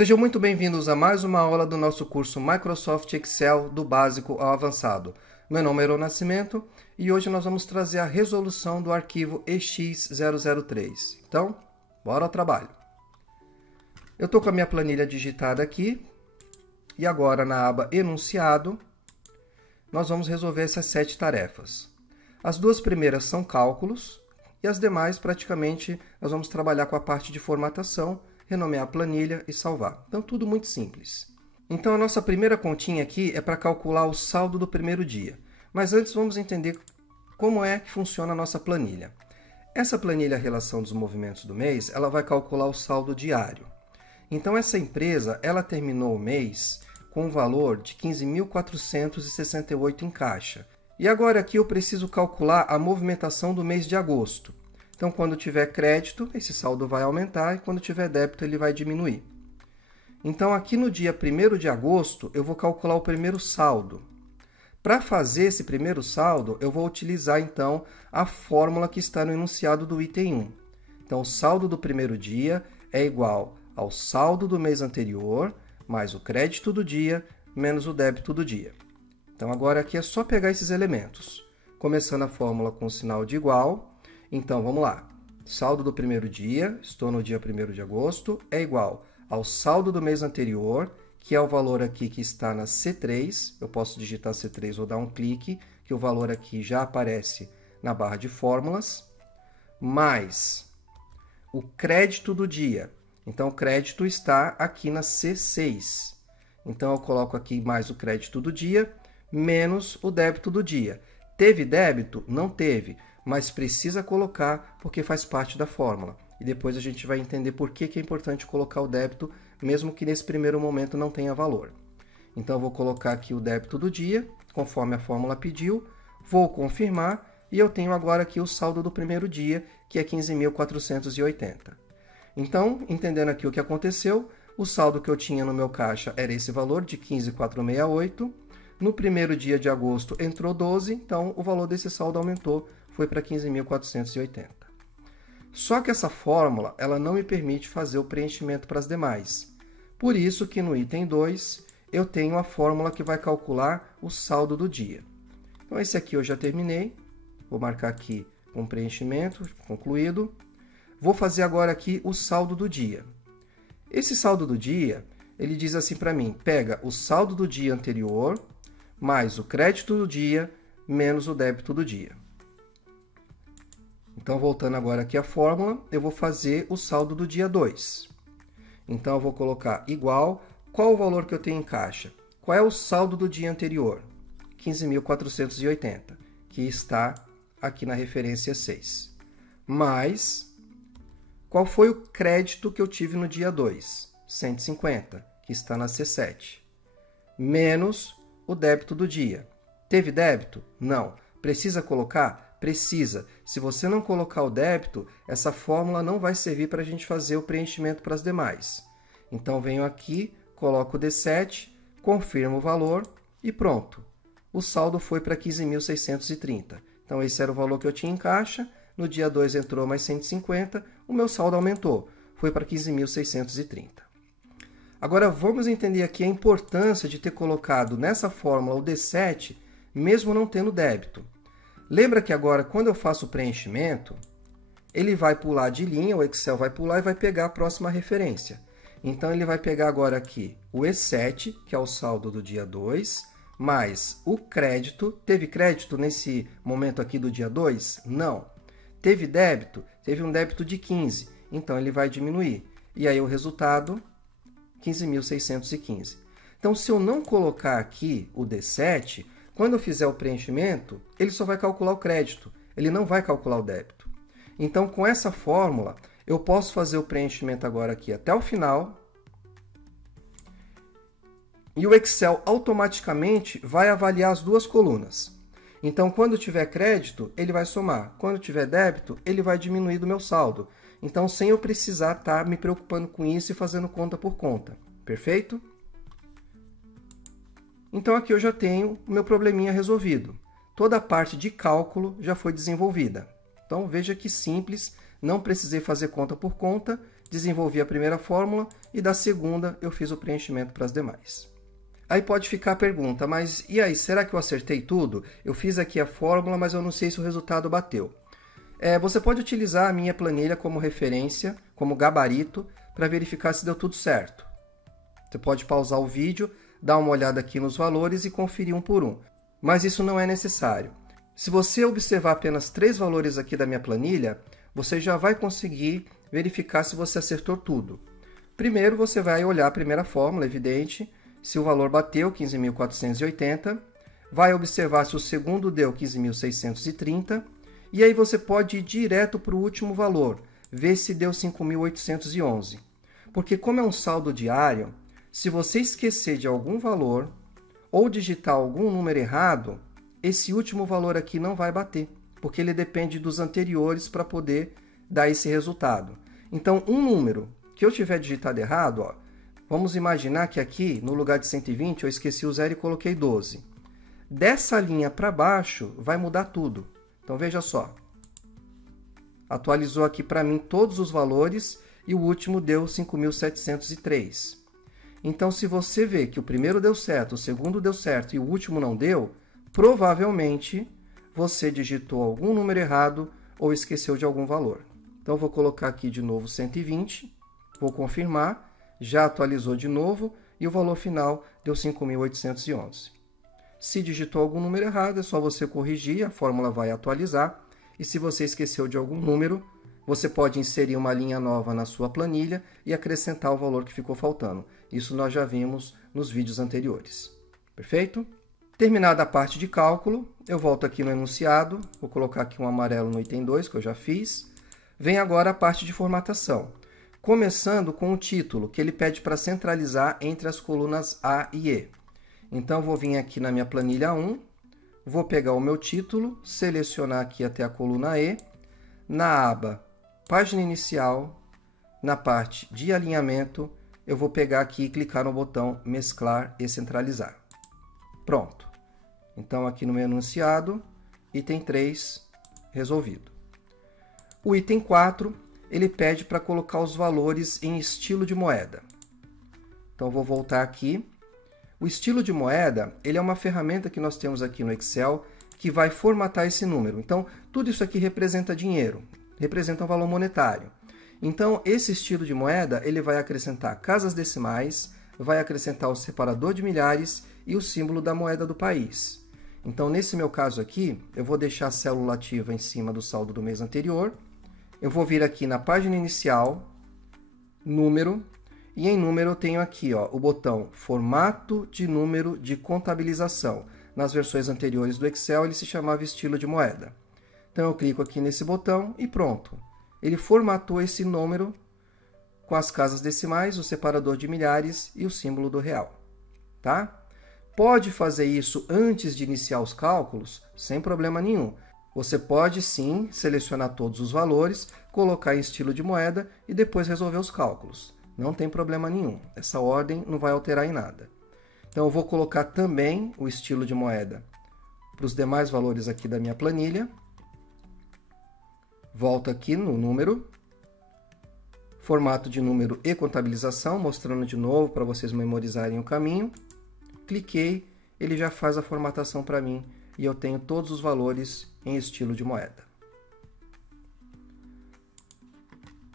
Sejam muito bem-vindos a mais uma aula do nosso curso Microsoft Excel do básico ao avançado. Meu nome é Heron Nascimento e hoje nós vamos trazer a resolução do arquivo EX003. Então, bora ao trabalho. Eu estou com a minha planilha digitada aqui e agora na aba Enunciado nós vamos resolver essas 7 tarefas. As duas primeiras são cálculos e as demais praticamente nós vamos trabalhar com a parte de formatação, renomear a planilha e salvar. Então, tudo muito simples. Então, a nossa primeira continha aqui é para calcular o saldo do primeiro dia. Mas antes, vamos entender como é que funciona a nossa planilha. Essa planilha Relação dos Movimentos do Mês, ela vai calcular o saldo diário. Então, essa empresa, ela terminou o mês com um valor de 15.468 em caixa. E agora aqui eu preciso calcular a movimentação do mês de agosto. Então, quando tiver crédito, esse saldo vai aumentar e quando tiver débito, ele vai diminuir. Então, aqui no dia 1º de agosto, eu vou calcular o primeiro saldo. Para fazer esse primeiro saldo, eu vou utilizar, então, a fórmula que está no enunciado do item 1. Então, o saldo do primeiro dia é igual ao saldo do mês anterior, mais o crédito do dia, menos o débito do dia. Então, agora aqui é só pegar esses elementos. Começando a fórmula com o sinal de igual. Então, vamos lá. Saldo do primeiro dia, estou no dia 1º de agosto, é igual ao saldo do mês anterior, que é o valor aqui que está na C3. Eu posso digitar C3 ou dar um clique, que o valor aqui já aparece na barra de fórmulas, mais o crédito do dia. Então, o crédito está aqui na C6. Então, eu coloco aqui mais o crédito do dia, menos o débito do dia. Teve débito? Não teve. Mas precisa colocar porque faz parte da fórmula. E depois a gente vai entender por que é importante colocar o débito, mesmo que nesse primeiro momento não tenha valor. Então, eu vou colocar aqui o débito do dia, conforme a fórmula pediu, vou confirmar e eu tenho agora aqui o saldo do primeiro dia, que é 15.480. Então, entendendo aqui o que aconteceu, o saldo que eu tinha no meu caixa era esse valor de 15.468. No primeiro dia de agosto entrou 12, então o valor desse saldo aumentou, foi para 15.480. Só que essa fórmula ela não me permite fazer o preenchimento para as demais. Por isso que no item 2 eu tenho a fórmula que vai calcular o saldo do dia. Então esse aqui eu já terminei, vou marcar aqui com preenchimento, concluído. Vou fazer agora aqui o saldo do dia. Esse saldo do dia, ele diz assim para mim, pega o saldo do dia anterior, mais o crédito do dia, menos o débito do dia. Então, voltando agora aqui à fórmula, eu vou fazer o saldo do dia 2. Então, eu vou colocar igual, qual o valor que eu tenho em caixa? Qual é o saldo do dia anterior? 15.480, que está aqui na referência 6. Mais, qual foi o crédito que eu tive no dia 2? 150, que está na C7. Menos o débito do dia. Teve débito? Não. Precisa colocar? Precisa. Se você não colocar o débito, essa fórmula não vai servir para a gente fazer o preenchimento para as demais. Então, venho aqui, coloco o D7, confirmo o valor e pronto. O saldo foi para 15.630. Então, esse era o valor que eu tinha em caixa. No dia 2 entrou mais 150, o meu saldo aumentou. Foi para 15.630. Agora, vamos entender aqui a importância de ter colocado nessa fórmula o D7, mesmo não tendo débito. Lembra que agora, quando eu faço o preenchimento, ele vai pular de linha, o Excel vai pular e vai pegar a próxima referência. Então, ele vai pegar agora aqui o E7, que é o saldo do dia 2, mais o crédito. Teve crédito nesse momento aqui do dia 2? Não. Teve débito? Teve um débito de 15, então ele vai diminuir. E aí, o resultado, 15.615. Então, se eu não colocar aqui o D7, quando eu fizer o preenchimento, ele só vai calcular o crédito, ele não vai calcular o débito. Então, com essa fórmula, eu posso fazer o preenchimento agora aqui até o final. E o Excel automaticamente vai avaliar as duas colunas. Então, quando tiver crédito, ele vai somar. Quando tiver débito, ele vai diminuir do meu saldo. Então, sem eu precisar estar me preocupando com isso e fazendo conta por conta. Perfeito? Então, aqui eu já tenho o meu probleminha resolvido. Toda a parte de cálculo já foi desenvolvida. Então, veja que simples, não precisei fazer conta por conta desenvolvi a primeira fórmula e da segunda eu fiz o preenchimento para as demais. Aí pode ficar a pergunta, mas e aí, será que eu acertei tudo? Eu fiz aqui a fórmula, mas eu não sei se o resultado bateu. Você pode utilizar a minha planilha como referência, como gabarito, para verificar se deu tudo certo. Você pode pausar o vídeo, dar uma olhada aqui nos valores e conferir um por um. Mas isso não é necessário. Se você observar apenas 3 valores aqui da minha planilha, você já vai conseguir verificar se você acertou tudo. Primeiro, você vai olhar a primeira fórmula, evidente, se o valor bateu 15.480, vai observar se o segundo deu 15.630, e aí você pode ir direto para o último valor, ver se deu 5.811. Porque como é um saldo diário, se você esquecer de algum valor ou digitar algum número errado, esse último valor aqui não vai bater, porque ele depende dos anteriores para poder dar esse resultado. Então, um número que eu tiver digitado errado, ó, vamos imaginar que aqui, no lugar de 120, eu esqueci o 0 e coloquei 12. Dessa linha para baixo, vai mudar tudo. Então, veja só. Atualizou aqui para mim todos os valores e o último deu 5.703. Então, se você vê que o primeiro deu certo, o segundo deu certo e o último não deu, provavelmente você digitou algum número errado ou esqueceu de algum valor. Então, eu vou colocar aqui de novo 120, vou confirmar. Já atualizou de novo e o valor final deu 5.811. Se digitou algum número errado, é só você corrigir, a fórmula vai atualizar. E se você esqueceu de algum número, você pode inserir uma linha nova na sua planilha e acrescentar o valor que ficou faltando. Isso nós já vimos nos vídeos anteriores. Perfeito? Terminada a parte de cálculo, eu volto aqui no enunciado, vou colocar aqui um amarelo no item 2, que eu já fiz. Vem agora a parte de formatação. Começando com o título, que ele pede para centralizar entre as colunas A e E. Então, vou vir aqui na minha planilha 1, vou pegar o meu título, selecionar aqui até a coluna E, na aba Página Inicial, na parte de alinhamento, eu vou pegar aqui e clicar no botão Mesclar e Centralizar. Pronto. Então, aqui no meu enunciado, item 3, resolvido. O item 4... ele pede para colocar os valores em estilo de moeda. Então, vou voltar aqui. O estilo de moeda, ele é uma ferramenta que nós temos aqui no Excel que vai formatar esse número. Então, tudo isso aqui representa dinheiro, representa um valor monetário. Então, esse estilo de moeda, ele vai acrescentar casas decimais, vai acrescentar o separador de milhares e o símbolo da moeda do país. Então, nesse meu caso aqui, eu vou deixar a célula ativa em cima do saldo do mês anterior. Eu vou vir aqui na página inicial, número, e em número eu tenho aqui ó, o botão Formato de número de contabilização. Nas versões anteriores do Excel ele se chamava estilo de moeda. Então eu clico aqui nesse botão e pronto. Ele formatou esse número com as casas decimais, o separador de milhares e o símbolo do real. Tá? Pode fazer isso antes de iniciar os cálculos, sem problema nenhum. Você pode sim selecionar todos os valores, colocar em estilo de moeda e depois resolver os cálculos. Não tem problema nenhum. Essa ordem não vai alterar em nada. Então eu vou colocar também o estilo de moeda para os demais valores aqui da minha planilha. Volto aqui no número, formato de número e contabilização, mostrando de novo para vocês memorizarem o caminho. Cliquei, ele já faz a formatação para mim e eu tenho todos os valores em estilo de moeda.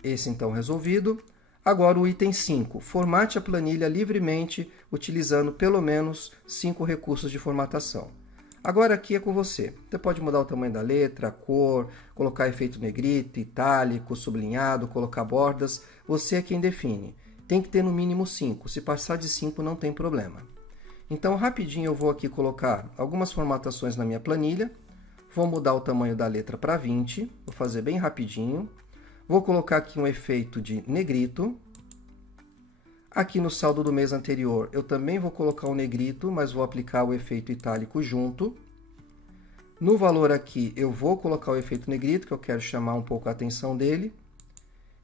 Esse então resolvido. Agora o item 5. Formate a planilha livremente utilizando pelo menos 5 recursos de formatação. Agora aqui é com você. Você pode mudar o tamanho da letra, a cor, colocar efeito negrito, itálico, sublinhado, colocar bordas. Você é quem define. Tem que ter no mínimo 5. Se passar de 5 não tem problema. Então, rapidinho eu vou aqui colocar algumas formatações na minha planilha. Vou mudar o tamanho da letra para 20. Vou fazer bem rapidinho. Vou colocar aqui um efeito de negrito. Aqui no saldo do mês anterior, eu também vou colocar um negrito, mas vou aplicar o efeito itálico junto. No valor aqui, eu vou colocar o efeito negrito, que eu quero chamar um pouco a atenção dele.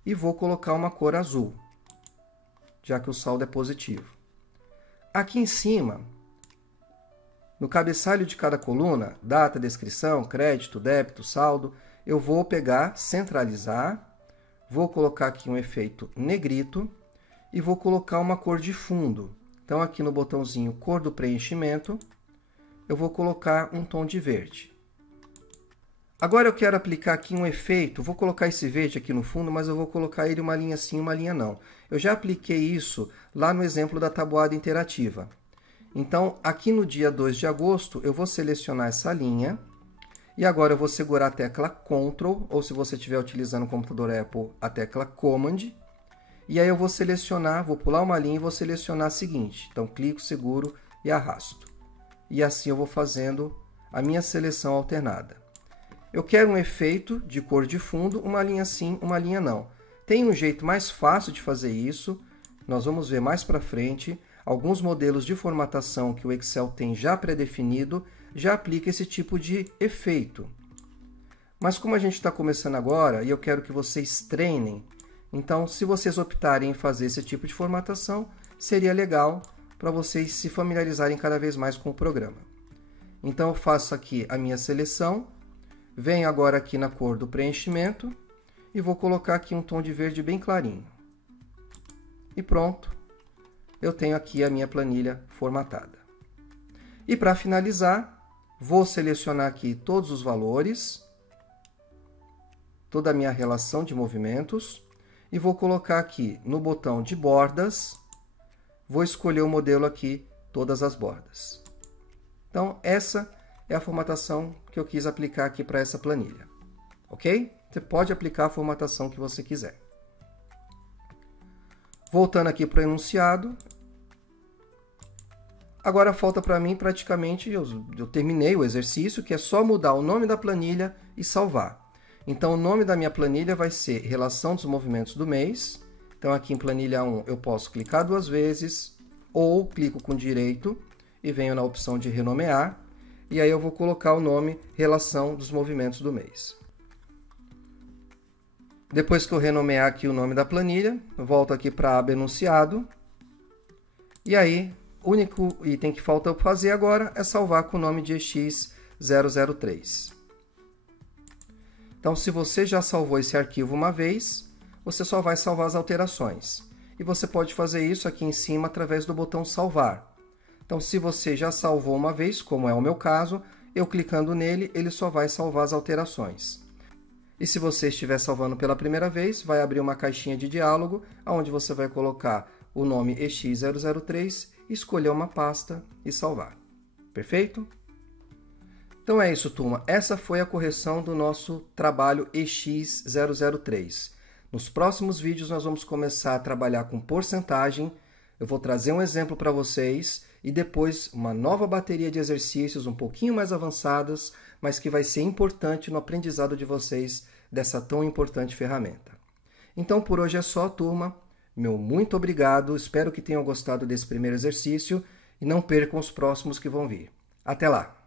E vou colocar uma cor azul, já que o saldo é positivo. Aqui em cima, no cabeçalho de cada coluna, data, descrição, crédito, débito, saldo, eu vou pegar, centralizar, vou colocar aqui um efeito negrito e vou colocar uma cor de fundo. Então, aqui no botãozinho cor do preenchimento, eu vou colocar um tom de verde. Agora eu quero aplicar aqui um efeito, vou colocar esse verde aqui no fundo, mas eu vou colocar ele uma linha sim, uma linha não. Eu já apliquei isso lá no exemplo da tabuada interativa. Então, aqui no dia 2 de agosto, eu vou selecionar essa linha. E agora eu vou segurar a tecla Ctrl, ou se você estiver utilizando o computador Apple, a tecla Command. E aí eu vou selecionar, vou pular uma linha e vou selecionar a seguinte. Então, clico, seguro e arrasto. E assim eu vou fazendo a minha seleção alternada. Eu quero um efeito de cor de fundo, uma linha sim, uma linha não. Tem um jeito mais fácil de fazer isso, nós vamos ver mais para frente. Alguns modelos de formatação que o Excel tem já pré-definido, já aplica esse tipo de efeito. Mas como a gente está começando agora, e eu quero que vocês treinem, então se vocês optarem em fazer esse tipo de formatação, seria legal para vocês se familiarizarem cada vez mais com o programa. Então eu faço aqui a minha seleção, venho agora aqui na cor do preenchimento, e vou colocar aqui um tom de verde bem clarinho. E pronto, eu tenho aqui a minha planilha formatada. E para finalizar, vou selecionar aqui todos os valores, toda a minha relação de movimentos, e vou colocar aqui no botão de bordas, vou escolher o modelo aqui, todas as bordas. Então, essa é a formatação que eu quis aplicar aqui para essa planilha. Ok? Você pode aplicar a formatação que você quiser. Voltando aqui para o enunciado. Agora falta para mim praticamente, eu terminei o exercício, que é só mudar o nome da planilha e salvar. Então o nome da minha planilha vai ser Relação dos Movimentos do Mês. Então aqui em planilha 1 eu posso clicar 2 vezes, ou clico com direito e venho na opção de renomear. E aí eu vou colocar o nome Relação dos Movimentos do Mês. Depois que eu renomear aqui o nome da planilha, eu volto aqui para a aba Enunciado. E aí, o único item que falta eu fazer agora é salvar com o nome de EX003. Então, se você já salvou esse arquivo uma vez, você só vai salvar as alterações. E você pode fazer isso aqui em cima através do botão Salvar. Então, se você já salvou uma vez, como é o meu caso, eu clicando nele, ele só vai salvar as alterações. E se você estiver salvando pela primeira vez, vai abrir uma caixinha de diálogo, onde você vai colocar o nome EX003, escolher uma pasta e salvar. Perfeito? Então é isso, turma. Essa foi a correção do nosso trabalho EX003. Nos próximos vídeos nós vamos começar a trabalhar com porcentagem. Eu vou trazer um exemplo para vocês e depois uma nova bateria de exercícios um pouquinho mais avançadas, mas que vai ser importante no aprendizado de vocês dessa tão importante ferramenta. Então por hoje é só, turma. Meu muito obrigado, espero que tenham gostado desse primeiro exercício e não percam os próximos que vão vir. Até lá!